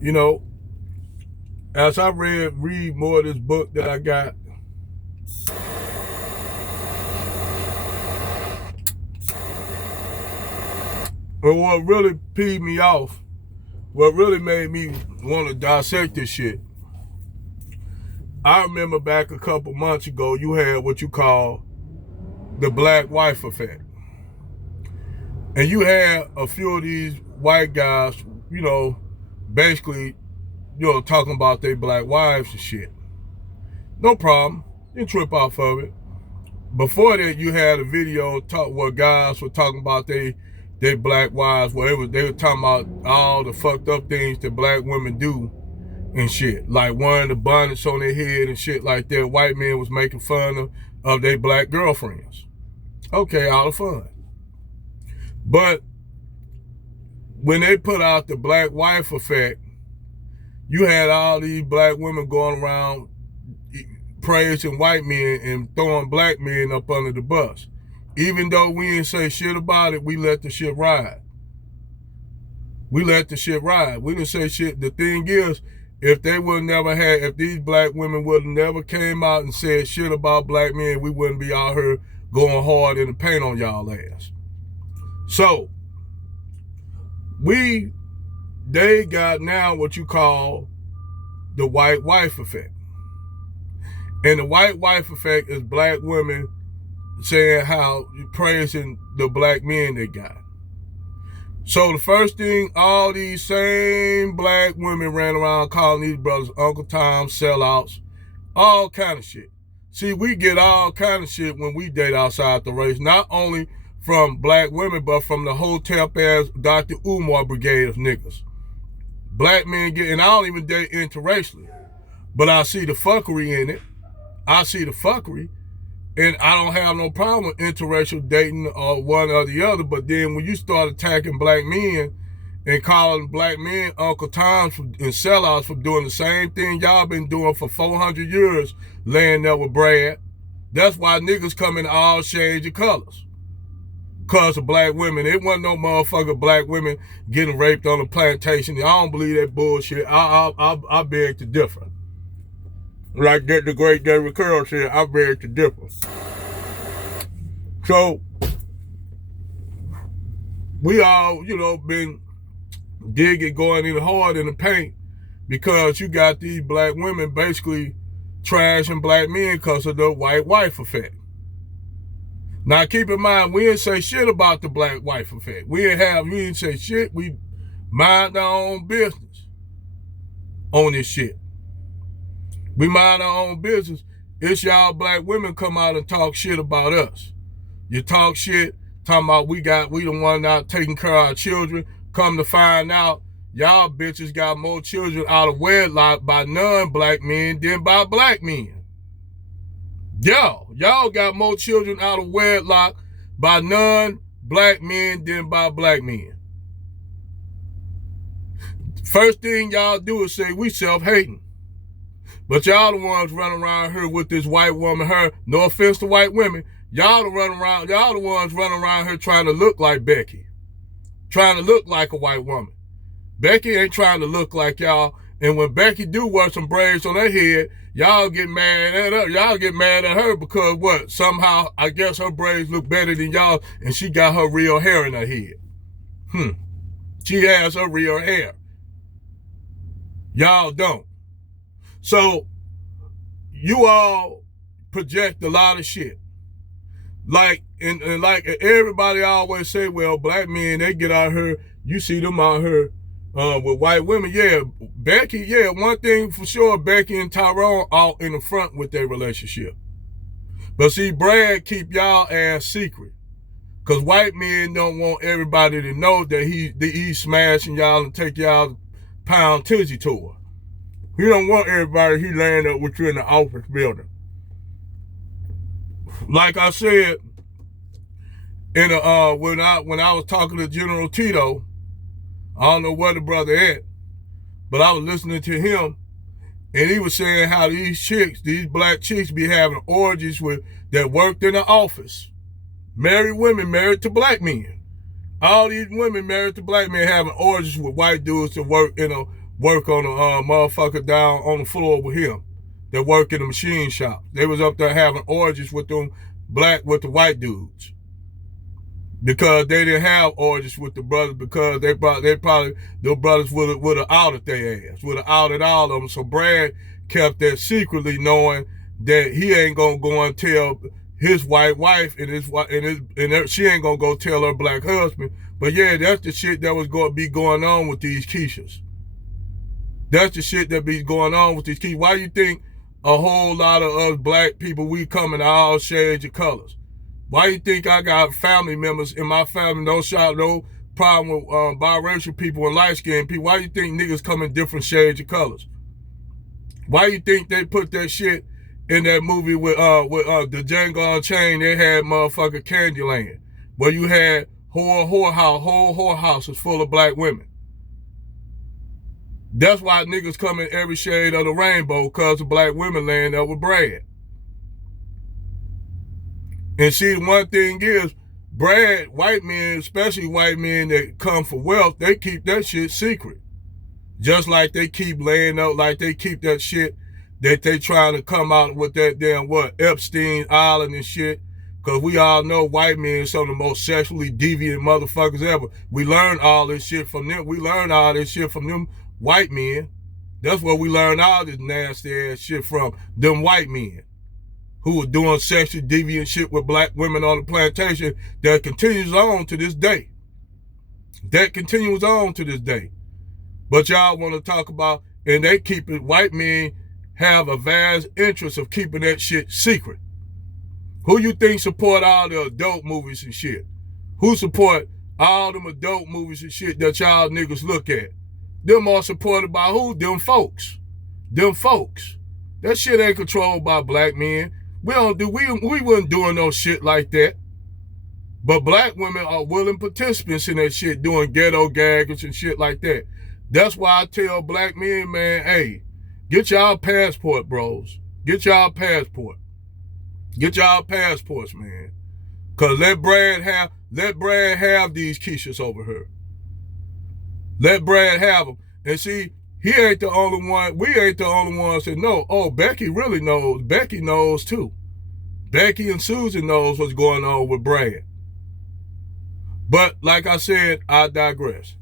You know, as I read more of this book that I got, and what really peed me off, what really made me want to dissect this shit, I remember back a couple months ago, you had what you call the black wife effect. And you had a few of these white guys, basically, talking about their black wives and shit. No problem. You trip off of it. Before that, you had a video where guys were talking about they black wives, where they were talking about all the fucked up things that black women do and shit. Like wearing the bonnets on their head and shit like that. White men was making fun of their black girlfriends. Okay, all the fun. But when they put out the black wife effect, you had all these black women going around praising white men and throwing black men up under the bus. Even though we didn't say shit about it, we let the shit ride. We let the shit ride. We didn't say shit. The thing is, if these black women would have never came out and said shit about black men, we wouldn't be out here going hard in the paint on y'all ass. So, they got now what you call the white wife effect. And the white wife effect is black women saying how praising the black men they got. So the first thing, all these same black women ran around calling these brothers Uncle Tom, sellouts, all kind of shit. See, we get all kind of shit when we date outside the race, not only from black women, but from the hotel ass Dr. Umar brigade of niggas. Black men get, and I don't even date interracially, but I see the fuckery in it. I see the fuckery, and I don't have no problem with interracial dating or one or the other, but then when you start attacking black men and calling black men Uncle Toms and sellouts for doing the same thing y'all been doing for 400 years, laying there with Brad, that's why niggas come in all shades of colors. Because of black women. It wasn't no motherfucker black women getting raped on a plantation. I don't believe that bullshit. I beg to differ. Like that the great David Curl said, I beg to differ. So, we all, been digging, going in hard in the paint because you got these black women basically trashing black men because of the white wife effect. Now, keep in mind, we didn't say shit about the black wife effect. We didn't say shit. We mind our own business on this shit. We mind our own business. It's y'all black women come out and talk shit about us. You talk shit, talking about we the one out taking care of our children. Come to find out, y'all bitches got more children out of wedlock by non-black men than by black men. Y'all got more children out of wedlock by non-black men than by black men. First thing y'all do is say we self-hating. But y'all the ones running around here with this white woman, no offense to white women, y'all the ones running around here trying to look like Becky. Trying to look like a white woman. Becky ain't trying to look like y'all. And when Becky do wear some braids on her head, y'all get mad at her. Y'all get mad at her because what? Somehow, I guess her braids look better than y'all and she got her real hair in her head. She has her real hair. Y'all don't. So, you all project a lot of shit. Like, and like everybody always say, well, black men, they get out here, you see them out here with white women. Yeah, Becky, one thing for sure, Becky and Tyrone out in the front with their relationship. But see, Brad keep y'all ass secret. Because white men don't want everybody to know that he's smashing y'all and take y'all pound tizzy tour. He don't want everybody he laying up with you in the office building. Like I said, when I was talking to General Tito, I don't know where the brother at, but I was listening to him, and he was saying how these black chicks be having orgies that worked in the office. Married women married to black men. All these women married to black men having orgies with white dudes to work work on a motherfucker down on the floor with him that work in the machine shop. They was up there having orgies with them with the white dudes. Because they didn't have orgies with the brothers, because they probably the brothers would have outed their ass, would have outed all of them. So Brad kept that secretly, knowing that he ain't gonna go and tell his white wife and she ain't gonna go tell her black husband. But yeah, that's the shit that was going to be going on with these Keishas. That's the shit that be going on with these Keishas. Why you think a whole lot of us black people, we come in all shades of colors? Why you think I got family members in my family, no problem with biracial people and light-skinned people? Why you think niggas come in different shades of colors? Why you think they put that shit in that movie with the Django Unchained? They had motherfucking Candyland, where you had whole whorehouses full of black women. That's why niggas come in every shade of the rainbow, because of black women laying there with Brad. And see, one thing is, Brad, white men, especially white men that come for wealth, they keep that shit secret. Just like they keep laying out, like they keep that shit that they trying to come out with that damn Epstein Island and shit. Because we all know white men are some of the most sexually deviant motherfuckers ever. We learned all this shit from them. We learned all this shit from them white men. That's where we learned all this nasty ass shit from, them white men who were doing sexually deviant shit with black women on the plantation. That continues on to this day. That continues on to this day. But y'all want to talk about, and they keep it, white men have a vast interest of keeping that shit secret. Who you think support all the adult movies and shit? Who support all them adult movies and shit that y'all niggas look at? Them are supported by who? Them folks. Them folks. That shit ain't controlled by black men. We wasn't doing no shit like that. But black women are willing participants in that shit, doing ghetto gaggers and shit like that. That's why I tell black men, man, hey, get y'all passport, bros. Get y'all passport. Get y'all passports, man. Cause let Brad have these Keishas over here. Let Brad have them. And see, he ain't the only one. We ain't the only ones that know. Oh, Becky really knows. Becky knows too. Becky and Susan knows what's going on with Brad. But like I said, I digress.